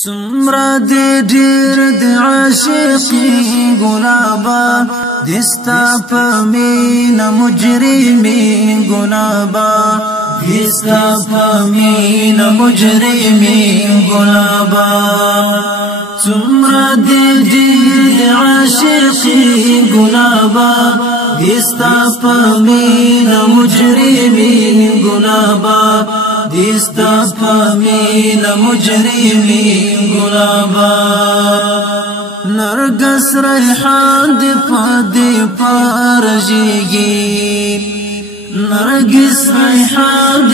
څومره دې ډېر د عاشقي ګلابا دستا په مینا مجرمي ګلابا دستا په مینا مجرمي ګلابا څومره دې ډېر د عاشقي ګلابا دستا په مینا مجرمي ګلابا دستا پامین مجرمی گلابا نرگس ریحان دی پارجیگی نرگس ریحان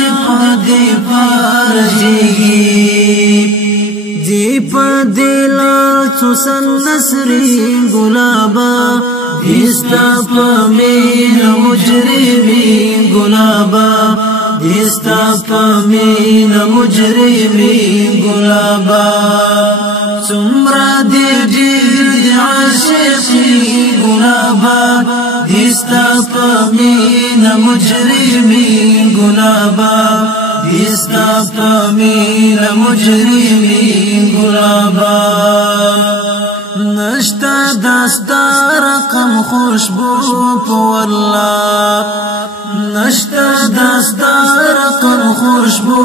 دی پارجیگی دی پا دیلار چوسن نسری گلابا دستا پامین مجرمی گلابا دستا پامین مجرمی گلابا څومره دې ډېر د عاشقي گلابا دستا پامین مجرمی گلابا دستا پامین مجرمی گلابا نشتا دستا رقم خوشبو والله نشتا دستا رقم خوشبو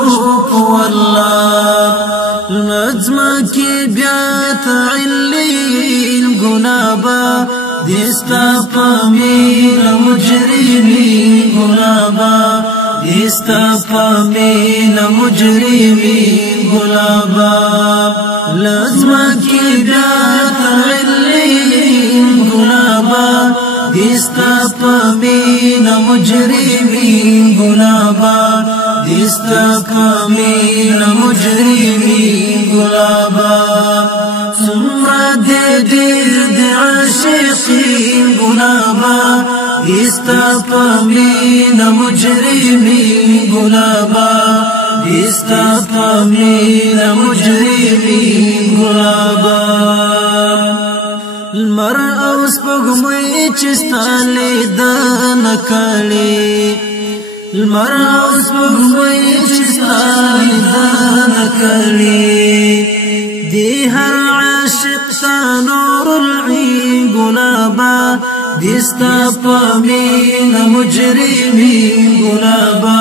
والله نجمه کی بیات علین گلابا دستا پامین مجرمی گلابا دستا پامین مجرمی گلابا نجمه کی بیات علین گلابا دستا پامین مجرمی گلابا دستا پامین مجرمی گلابا څومره دې ډېر د عاشقي گلابا دستا پامین مجرمی گلابا دستا پامین مجرمی گلابا المر او سپوږمۍ چې ستا لیدن کړي المر او سپوږمۍ چې ستا لیدن کړي دی هر عاشق تا نور العين گلابا دستا پامین مجرمی گلابا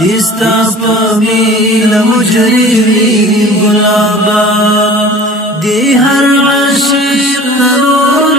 دستا پامین مجرمی گلابا دی هر عاشق نور